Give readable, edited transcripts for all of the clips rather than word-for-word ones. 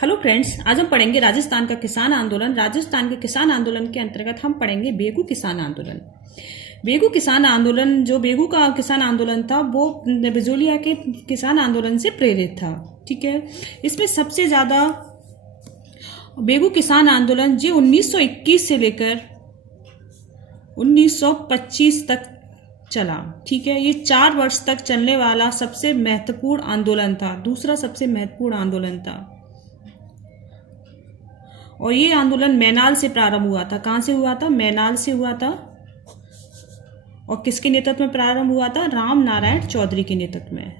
Hello friends, आज हम पढ़ेंगे राजस्थान का किसान आंदोलन। राजस्थान के किसान आंदोलन के अंतर्गत हम पढ़ेंगे बेगू किसान आंदोलन। बेगू किसान आंदोलन, जो बेगू का किसान आंदोलन था वो बिजोलिया के किसान आंदोलन से प्रेरित था। ठीक है, इसमें सबसे ज्यादा बेगू किसान आंदोलन जो 1921 से लेकर 1925 तक चला। ठीक है, ये 4 वर्ष तक चलने वाला सबसे महत्वपूर्ण आंदोलन था, दूसरा सबसे महत्वपूर्ण आंदोलन था। और ये आंदोलन मैनाल से प्रारंभ हुआ था। कहाँ से हुआ था? मैनाल से हुआ था। और किसके नेतृत्व में प्रारंभ हुआ था? राम नारायण चौधरी के नेतृत्व में।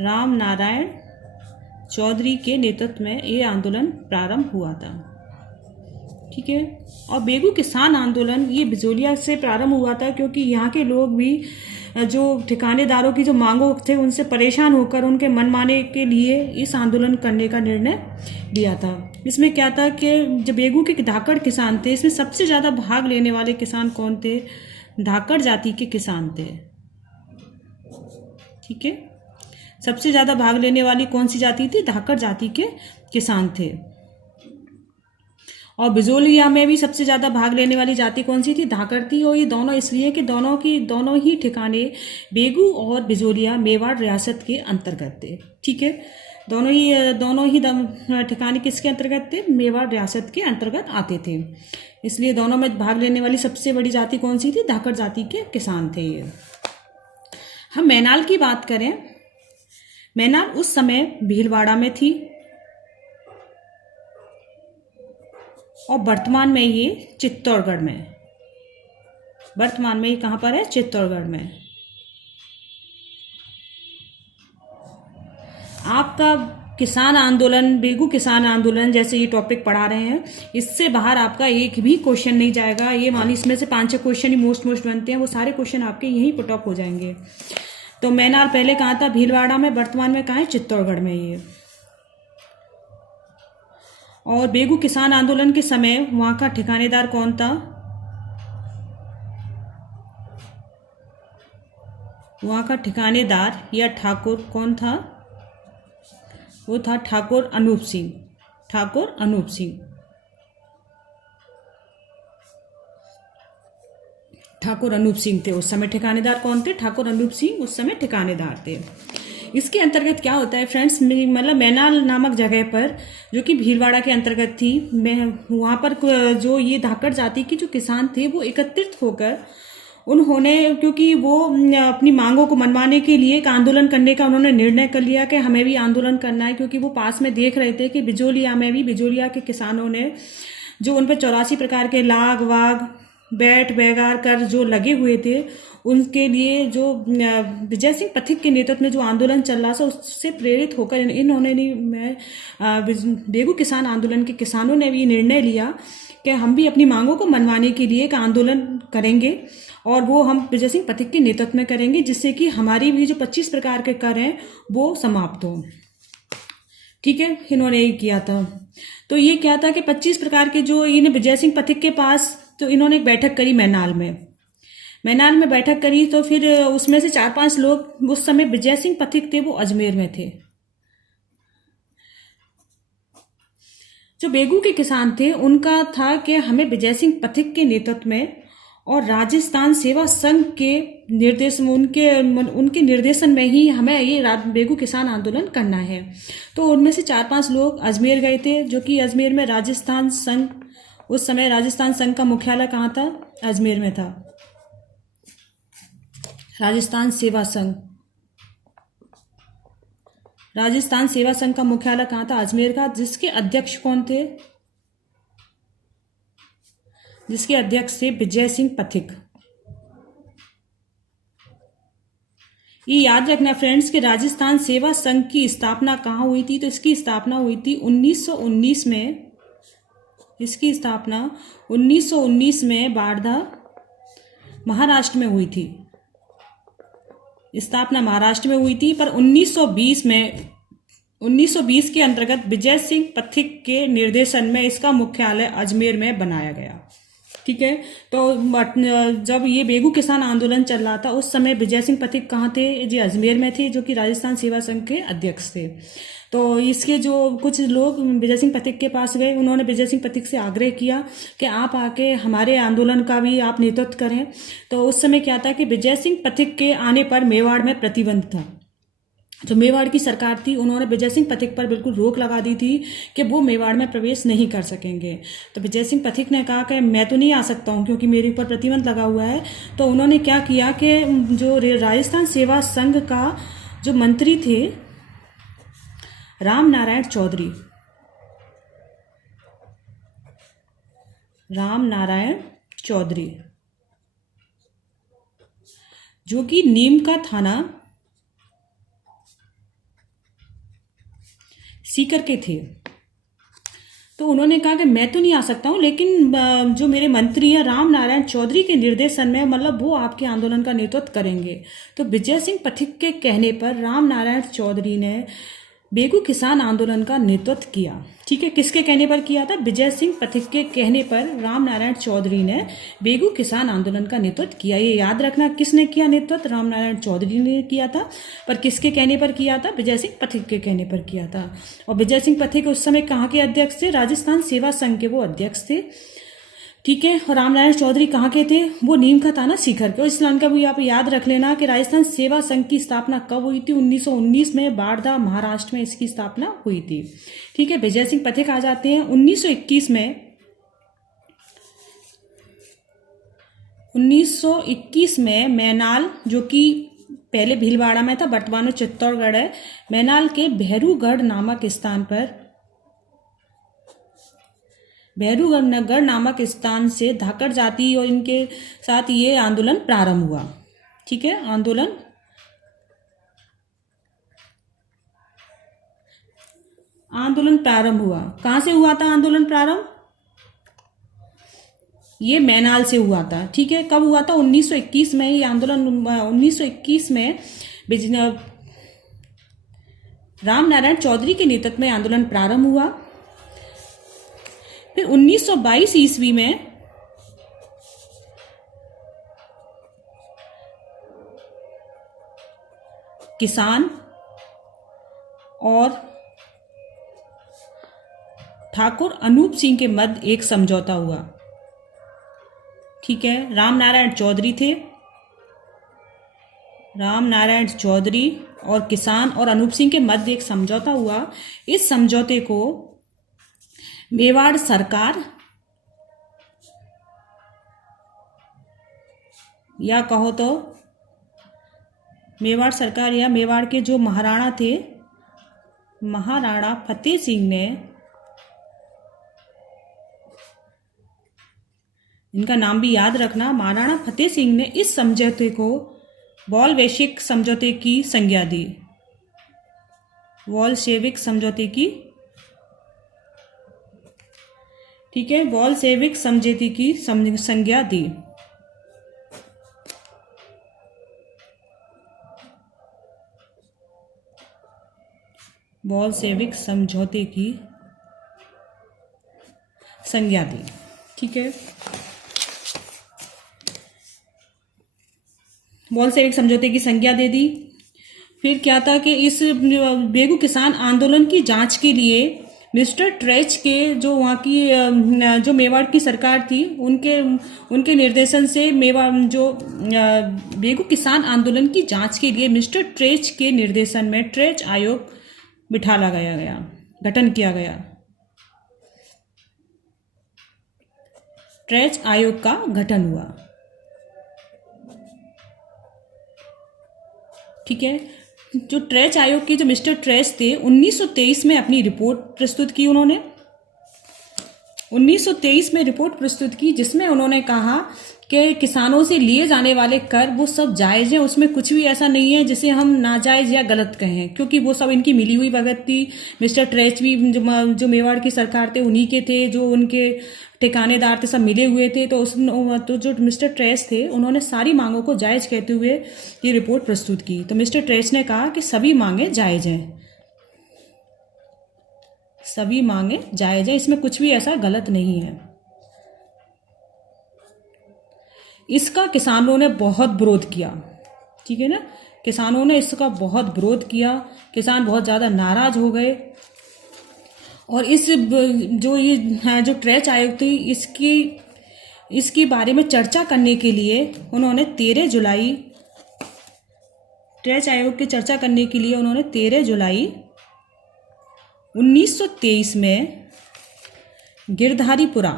राम नारायण चौधरी के नेतृत्व में ये आंदोलन प्रारंभ हुआ था। ठीक है, और बेगू किसान आंदोलन ये बिजोलिया से प्रारंभ हुआ था क्योंकि यहाँ के लोग भी जो ठिकानेदारों की जो मांगों थे उनसे परेशान होकर उनके मनमाने के लिए इस आंदोलन करने का निर्णय लिया था। इसमें क्या था कि जो बेगू के धाकड़ किसान थे, इसमें सबसे ज्यादा भाग लेने वाले किसान कौन थे? धाकड़ जाति के किसान थे। ठीक है, सबसे ज्यादा भाग लेने वाली कौन सी जाति थी? धाकड़ जाति के किसान थे। और बिजोलिया में भी सबसे ज्यादा भाग लेने वाली जाति कौन सी थी? धाकड़ थी। और ये दोनों इसलिए कि दोनों ही ठिकाने बेगू और बिजोलिया मेवाड़ रियासत के अंतर्गत थे। ठीक है, दोनों ही ठिकाने किसके अंतर्गत थे? मेवाड़ रियासत के अंतर्गत आते थे। इसलिए दोनों में भाग लेने वाली सबसे बड़ी जाति कौन सी थी? धाकड़ जाति के किसान थे ये। हम मैनाल की बात करें, मैनाल उस समय भीलवाड़ा में थी और वर्तमान में ये चित्तौड़गढ़ में। वर्तमान में ये कहां पर है? चित्तौड़गढ़ में। आपका किसान आंदोलन, बेगू किसान आंदोलन जैसे ये टॉपिक पढ़ा रहे हैं, इससे बाहर आपका एक भी क्वेश्चन नहीं जाएगा। ये मान लीजिए इसमें से 5-6 क्वेश्चन ही मोस्ट बनते हैं, वो सारे क्वेश्चन आपके यहीं पुट अप हो जाएंगे। तो मैनाल पहले कहाँ था? भीलवाड़ा में। वर्तमान में कहाँ है? चित्तौड़गढ़ में ये। और बेगू किसान आंदोलन के समय वहां का ठिकानेदार कौन था? वहां का ठिकानेदार या ठाकुर कौन था? वो था ठाकुर अनूप सिंह। ठाकुर अनूप सिंह। ठाकुर अनूप सिंह थे उस समय ठिकानेदार। कौन थे? ठाकुर अनूप सिंह उस समय ठिकानेदार थे। इसके अंतर्गत क्या होता है फ्रेंड्स, मतलब मैनाल नामक जगह पर जो कि भीलवाड़ा के अंतर्गत थी, वहां पर जो ये धाकड़ जाति के जो किसान थे वो एकत्रित होकर उन्होंने, क्योंकि वो अपनी मांगों को मनवाने के लिए एक आंदोलन करने का उन्होंने निर्णय कर लिया कि हमें भी आंदोलन करना है। क्योंकि वो पास में देख रहे थे कि बिजोलिया में भी बिजोलिया के किसानों ने जो उन पर 84 प्रकार के लाग वाग बैठ बैगार कर जो लगे हुए थे, उनके लिए जो विजय सिंह पथिक के नेतृत्व में जो आंदोलन चल रहा था उससे प्रेरित होकर इन्होंने बेगू किसान आंदोलन के किसानों ने भी निर्णय लिया कि हम भी अपनी मांगों को मनवाने के लिए एक आंदोलन करेंगे और वो हम विजय सिंह पथिक के नेतृत्व में करेंगे, जिससे कि हमारी भी जो 25 प्रकार के कर हैं वो समाप्त हो। ठीक है, इन्होंने ये किया था। तो ये क्या था कि 25 प्रकार के जो इन्हें विजय सिंह पथिक के पास, तो इन्होंने एक बैठक करी मैनाल में बैठक करी। तो फिर उसमें से 4-5 लोग, उस समय विजय सिंह पथिक थे वो अजमेर में थे। जो बेगू के किसान थे उनका था कि हमें विजय सिंह पथिक के नेतृत्व में और राजस्थान सेवा संघ के निर्देशन, उनके निर्देशन में ही हमें ये बेगू किसान आंदोलन करना है। तो उनमें से 4-5 लोग अजमेर गए थे, जो कि अजमेर में राजस्थान संघ, उस समय राजस्थान संघ का मुख्यालय कहाँ था? अजमेर में था। राजस्थान सेवा संघ का मुख्यालय कहाँ था? अजमेर का। जिसके अध्यक्ष कौन थे? जिसके अध्यक्ष थे विजय सिंह पथिक। ये याद रखना फ्रेंड्स कि राजस्थान सेवा संघ की स्थापना कहाँ हुई थी? तो इसकी स्थापना हुई थी 1919 में। इसकी स्थापना 1919 में वार्धा महाराष्ट्र में हुई थी। स्थापना महाराष्ट्र में हुई थी, पर 1920 के अंतर्गत विजय सिंह पथिक के निर्देशन में इसका मुख्यालय अजमेर में बनाया गया। ठीक है। तो जब ये बेगू किसान आंदोलन चल रहा था उस समय विजय सिंह पथिक कहाँ थे? जी अजमेर में थे, जो कि राजस्थान सेवा संघ के अध्यक्ष थे। तो इसके जो कुछ लोग विजय सिंह पथिक के पास गए, उन्होंने विजय सिंह पथिक से आग्रह किया कि आप आके हमारे आंदोलन का भी आप नेतृत्व करें। तो उस समय क्या था कि विजय सिंह पथिक के आने पर मेवाड़ में प्रतिबंध था। जो मेवाड़ की सरकार थी उन्होंने विजय सिंह पथिक पर बिल्कुल रोक लगा दी थी कि वो मेवाड़ में प्रवेश नहीं कर सकेंगे। तो विजय सिंह पथिक ने कहा कि मैं तो नहीं आ सकता हूँ क्योंकि मेरे ऊपर प्रतिबंध लगा हुआ है। तो उन्होंने क्या किया कि जो राजस्थान सेवा संघ का जो मंत्री थे राम नारायण चौधरी, जो कि नीम का थाना सीकर के थे। तो उन्होंने कहा कि मैं तो नहीं आ सकता हूँ, लेकिन जो मेरे मंत्री हैं राम नारायण चौधरी के निर्देशन में मतलब वो आपके आंदोलन का नेतृत्व करेंगे। तो विजय सिंह पथिक के कहने पर राम नारायण चौधरी ने बेगू किसान आंदोलन का नेतृत्व किया। ठीक है, किसके कहने पर किया था? विजय सिंह पथिक के कहने पर राम नारायण चौधरी ने बेगू किसान आंदोलन का नेतृत्व किया। ये याद रखना, किसने किया नेतृत्व? राम नारायण चौधरी ने किया था। पर किसके कहने पर किया था? विजय सिंह पथिक के कहने पर किया था। और विजय सिंह पथिक उस समय कहाँ के अध्यक्ष थे? राजस्थान सेवा संघ के वो अध्यक्ष थे। ठीक है, और रामनारायण चौधरी कहाँ के थे? वो नीम का थाना सीकर के। इस लाइन का भी आप याद रख लेना कि राजस्थान सेवा संघ की स्थापना कब हुई थी? 1919 में बाढ़ा महाराष्ट्र में इसकी स्थापना हुई थी। ठीक है, विजय सिंह पथिक आ जाते हैं 1921 में मैनाल, जो कि पहले भीलवाड़ा में था, वर्तमान में चित्तौड़गढ़ है, मैनाल के भैरूगढ़ नामक स्थान से धाकड़ जाति और इनके साथ ये आंदोलन प्रारंभ हुआ। ठीक है, आंदोलन प्रारंभ हुआ। कहाँ से हुआ था आंदोलन प्रारंभ? ये मैनाल से हुआ था। ठीक है, कब हुआ था? 1921 में। ये आंदोलन 1921 में राम नारायण चौधरी के नेतृत्व में आंदोलन प्रारंभ हुआ। फिर 1922 ईस्वी में किसान और ठाकुर अनूप सिंह के मध्य एक समझौता हुआ। ठीक है, राम नारायण चौधरी और किसान और अनूप सिंह के मध्य एक समझौता हुआ। इस समझौते को मेवाड़ सरकार या कहो तो मेवाड़ सरकार या मेवाड़ के जो महाराणा थे, महाराणा फतेह सिंह ने, इनका नाम भी याद रखना, महाराणा फतेह सिंह ने इस समझौते को वॉलशेविक समझौते की संज्ञा दी। वॉलशेविक समझौते की, ठीक है, वॉलशेविक समझौते की संज्ञा दी। वॉलशेविक समझौते की संज्ञा दी। ठीक है, वॉलशेविक समझौते की संज्ञा दे दी। फिर क्या था कि इस बेगू किसान आंदोलन की जांच के लिए मिस्टर ट्रेच के जो वहाँ की जो मेवाड़ की सरकार थी उनके निर्देशन से जो बेगू किसान आंदोलन की जांच के लिए मिस्टर ट्रेच के निर्देशन में ट्रेच आयोग गठन किया गया। ट्रेच आयोग का गठन हुआ। ठीक है, जो ट्रेच आयोग के जो मिस्टर ट्रेच थे 1923 में अपनी रिपोर्ट प्रस्तुत की। उन्होंने 1923 में रिपोर्ट प्रस्तुत की जिसमें उन्होंने कहा कि किसानों से लिए जाने वाले कर वो सब जायज हैं, उसमें कुछ भी ऐसा नहीं है जिसे हम नाजायज या गलत कहें, क्योंकि वो सब इनकी मिली हुई भगत थी। मिस्टर ट्रेच भी जो मेवाड़ की सरकार थे उन्हीं के थे, जो उनके ठिकानेदार थे, सब मिले हुए थे। तो जो मिस्टर ट्रेच थे उन्होंने सारी मांगों को जायज कहते हुए ये रिपोर्ट प्रस्तुत की। तो मिस्टर ट्रेच ने कहा कि सभी मांगे जायज हैं, सभी मांगे जायज हैं, इसमें कुछ भी ऐसा गलत नहीं है। इसका किसानों ने बहुत विरोध किया, ठीक है ना। किसानों ने इसका बहुत विरोध किया, किसान बहुत ज़्यादा नाराज हो गए। और इस जो ट्रेच आयोग थी इसके बारे में चर्चा करने के लिए उन्होंने 13 जुलाई ट्रेच आयोग की चर्चा करने के लिए उन्होंने 13 जुलाई 1923 में गिरधारीपुरा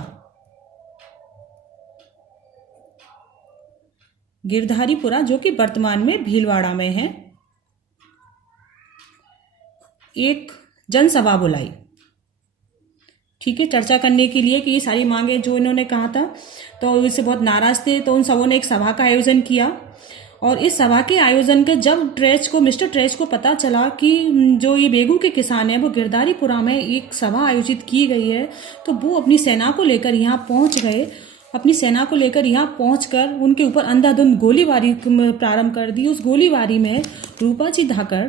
जो कि वर्तमान में भीलवाड़ा में है, एक जनसभा बुलाई, ठीक है, चर्चा करने के लिए कि ये सारी मांगे जो इन्होंने कहा था, तो इससे बहुत नाराज थे। तो उन सबों ने एक सभा का आयोजन किया। और इस सभा के आयोजन के जब मिस्टर ट्रेच को पता चला कि जो ये बेगू के किसान हैं वो गिरधारीपुरा में एक सभा आयोजित की गई है, तो वो अपनी सेना को लेकर यहाँ पहुंच गए। अपनी सेना को लेकर यहाँ पहुंचकर उनके ऊपर अंधाधुंध गोलीबारी प्रारंभ कर दी। उस गोलीबारी में रूपा जी धाकड़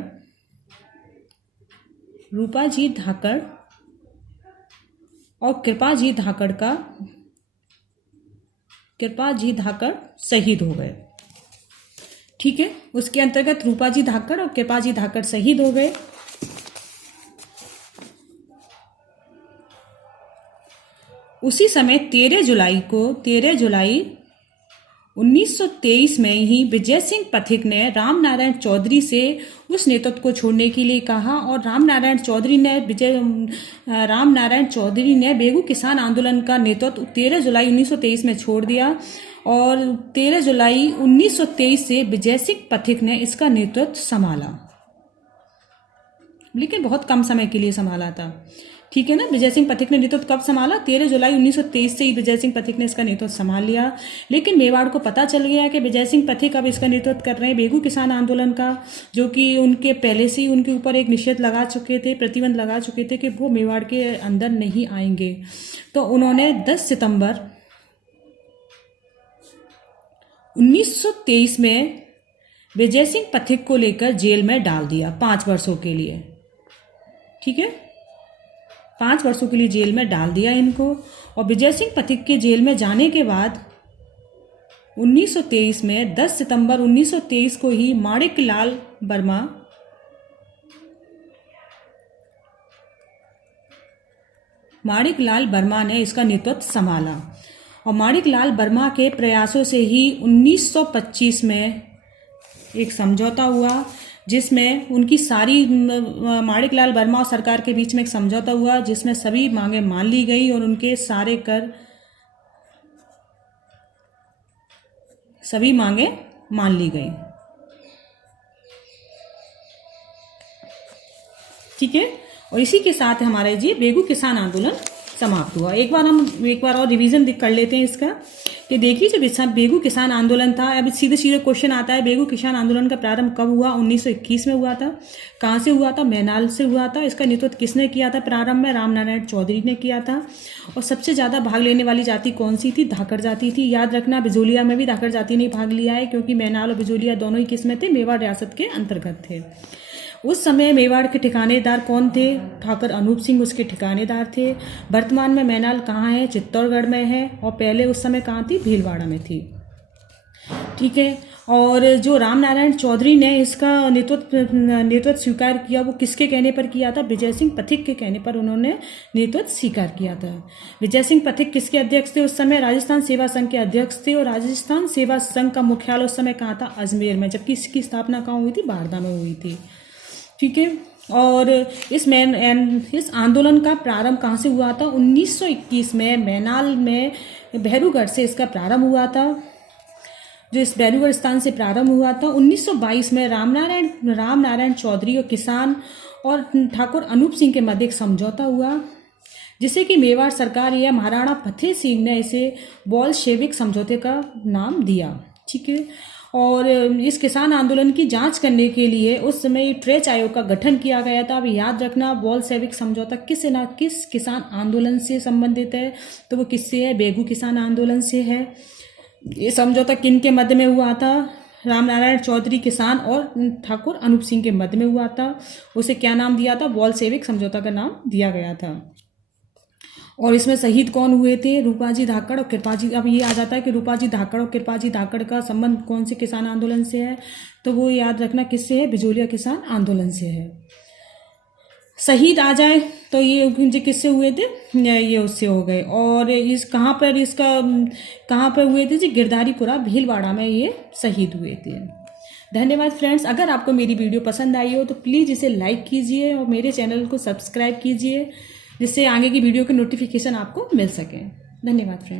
और कृपा जी धाकड़ शहीद हो गए, ठीक है। उसके अंतर्गत रूपा जी धाकड़ और कृपा जी धाकड़ शहीद हो गए। उसी समय 13 जुलाई 1923 में ही विजय सिंह पथिक ने राम नारायण चौधरी से उस नेतृत्व को छोड़ने के लिए कहा। और राम नारायण चौधरी ने बेगू किसान आंदोलन का नेतृत्व 13 जुलाई 1923 में छोड़ दिया। और 13 जुलाई 1923 से विजय सिंह पथिक ने इसका नेतृत्व संभाला, लेकिन बहुत कम समय के लिए संभाला था, ठीक है ना। विजय सिंह पथिक ने नेतृत्व कब संभाला? 13 जुलाई 1923 से ही विजय सिंह पथिक ने इसका नेतृत्व संभाल लिया। लेकिन मेवाड़ को पता चल गया कि विजय सिंह पथिक अब इसका नेतृत्व कर रहे हैं बेगू किसान आंदोलन का, जो कि उनके पहले से ही उनके ऊपर एक निषेध लगा चुके थे, प्रतिबंध लगा चुके थे कि वो मेवाड़ के अंदर नहीं आएंगे। तो उन्होंने 10 सितंबर 1923 में विजय सिंह पथिक को लेकर जेल में डाल दिया 5 वर्षों के लिए, ठीक है, 5 वर्षों के लिए जेल में डाल दिया इनको। और विजय सिंह पथिक के जेल में जाने के बाद 1923 में 10 सितंबर 1923 को ही माणिक लाल वर्मा ने इसका नेतृत्व संभाला। और माणिक लाल वर्मा के प्रयासों से ही 1925 में एक समझौता हुआ, जिसमें उनकी सारी माणिक लाल वर्मा और सरकार के बीच में एक समझौता हुआ जिसमें सभी मांगे मान ली गई और उनके सभी मांगे मान ली गई, ठीक है। और इसी के साथ हमारे जी बेगू किसान आंदोलन समाप्त हुआ। एक बार और रिवीजन कर लेते हैं इसका कि देखिए जब बेगू किसान आंदोलन था, अब सीधे क्वेश्चन आता है बेगू किसान आंदोलन का प्रारंभ कब हुआ? 1921 में हुआ था। कहाँ से हुआ था? मैनाल से हुआ था। इसका नेतृत्व किसने किया था? प्रारंभ में राम नारायण चौधरी ने किया था। और सबसे ज्यादा भाग लेने वाली जाति कौन सी थी? धाकड़ जाति थी। याद रखना बिजोलिया में भी धाकड़ जाति ने भाग लिया है, क्योंकि मैनाल और बिजोलिया दोनों ही किस में थे? मेवाड़ रियासत के अंतर्गत थे। उस समय मेवाड़ के ठिकानेदार कौन थे? ठाकुर अनूप सिंह उसके ठिकानेदार थे। वर्तमान में मैनाल कहाँ है? चित्तौड़गढ़ में है। और पहले उस समय कहाँ थी? भीलवाड़ा में थी, ठीक है। और जो राम नारायण चौधरी ने इसका नेतृत्व स्वीकार किया, वो किसके कहने पर किया था? विजय सिंह पथिक के कहने पर उन्होंने नेतृत्व स्वीकार किया था। विजय सिंह पथिक किसके अध्यक्ष थे उस समय? राजस्थान सेवा संघ के अध्यक्ष थे। और राजस्थान सेवा संघ का मुख्यालय उस समय कहाँ था? अजमेर में, जबकि इसकी स्थापना कहाँ हुई थी? बारदा में हुई थी, ठीक है। और इस आंदोलन का प्रारंभ कहाँ से हुआ था? 1921 में मैनाल में भैरूगढ़ से इसका प्रारंभ हुआ था, जो इस भैरूगढ़ स्थान से प्रारंभ हुआ था। 1922 में राम नारायण चौधरी और किसान और ठाकुर अनूप सिंह के मध्य एक समझौता हुआ, जिसे कि मेवाड़ सरकार या महाराणा फतेह सिंह ने इसे बोल्शेविक समझौते का नाम दिया, ठीक है। और इस किसान आंदोलन की जांच करने के लिए उस समय ट्रेच आयोग का गठन किया गया था। अब याद रखना बोल्शेविक समझौता किस किसान आंदोलन से संबंधित है? तो वो किससे है? बेगू किसान आंदोलन से है। ये समझौता किन के मध्य में हुआ था? राम नारायण चौधरी किसान और ठाकुर अनूप सिंह के मध्य में हुआ था। उसे क्या नाम दिया था? बोल्शेविक समझौता का नाम दिया गया था। और इसमें शहीद कौन हुए थे? रूपाजी धाकड़ और कृपाजी। अब ये आ जाता है कि रूपाजी धाकड़ और कृपाजी धाकड़ का संबंध कौन से किसान आंदोलन से है, तो वो याद रखना किससे है? बिजोलिया किसान आंदोलन से है। शहीद आ जाए तो ये किससे हुए थे? ये उससे हो गए। और इस कहाँ पर हुए थे जी? गिरधारीपुरा भीलवाड़ा में ये शहीद हुए थे। धन्यवाद फ्रेंड्स। अगर आपको मेरी वीडियो पसंद आई हो तो प्लीज़ इसे लाइक कीजिए और मेरे चैनल को सब्सक्राइब कीजिए, जिससे आगे की वीडियो के नोटिफिकेशन आपको मिल सके। धन्यवाद फ्रेंड्स।